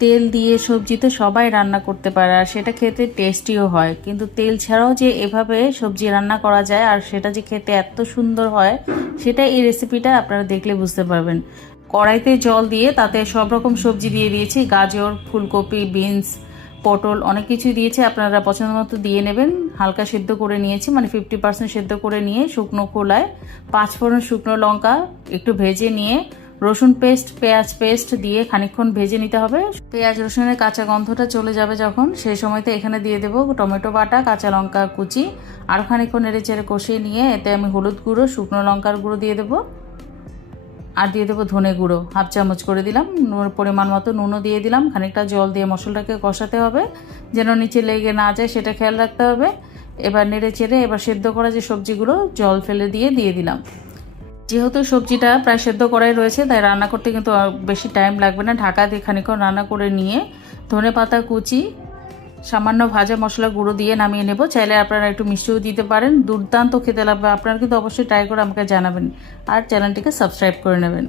তেল দিয়ে সবজি তো সবাই রান্না করতে পারে আর সেটা খেতে টেস্টিও হয়, কিন্তু তেল ছাড়াও যে এভাবে সবজি রান্না করা যায় আর সেটা যে খেতে এত সুন্দর হয় সেটা এই রেসিপিটা আপনারা দেখলে বুঝতে পারবেন। কড়াইতে জল দিয়ে তাতে সব রকম সবজি দিয়ে দিয়েছি, গাজর, ফুলকপি, বিনস, পটল, অনেক কিছু দিয়েছি, আপনারা পছন্দ মতো দিয়ে নেবেন। হালকা সেদ্ধ করে নিয়েছি, মানে 50% সেদ্ধ করে নিয়ে শুকনো খোলায় 5 ফোড়ন শুকনো লঙ্কা একটু ভেজে নিয়ে রসুন পেস্ট, পেঁয়াজ পেস্ট দিয়ে খানিকক্ষণ ভেজে নিতে হবে। পেঁয়াজ রসুনের কাঁচা গন্ধটা চলে যাবে যখন, সেই সময়তে এখানে দিয়ে দেবো টমেটো বাটা, কাঁচা লঙ্কা কুচি, আর খানিকক্ষণ নেড়ে চেড়ে কষিয়ে নিয়ে এতে আমি হলুদ গুঁড়ো, শুকনো লঙ্কার গুঁড়ো দিয়ে দেবো, আর দিয়ে দেবো ধনে গুঁড়ো 1/2 চামচ করে দিলাম, পরিমাণ মতো নুনও দিয়ে দিলাম। খানিকটা জল দিয়ে মশলাটাকে কষাতে হবে যেন নিচে লেগে না যায়, সেটা খেয়াল রাখতে হবে। এবার নেড়ে চেড়ে এবার সেদ্ধ করা যে সবজিগুলো জল ফেলে দিয়ে দিলাম। যেহেতু সবজিটা প্রায় সেদ্ধ করাই রয়েছে তাই রান্না করতে কিন্তু বেশি টাইম লাগবে না। ঢাকা দিয়ে খানিকক্ষণ রান্না করে নিয়ে ধনে পাতা কুচি, সামান্য ভাজা মশলা গুঁড়ো দিয়ে নামিয়ে নেব। চাইলে আপনারা একটু মিষ্টিও দিতে পারেন, দুর্দান্ত খেতে লাগবে। আপনারা কিন্তু অবশ্যই ট্রাই করে আমাকে জানাবেন আর চ্যানেলটিকে সাবস্ক্রাইব করে নেবেন।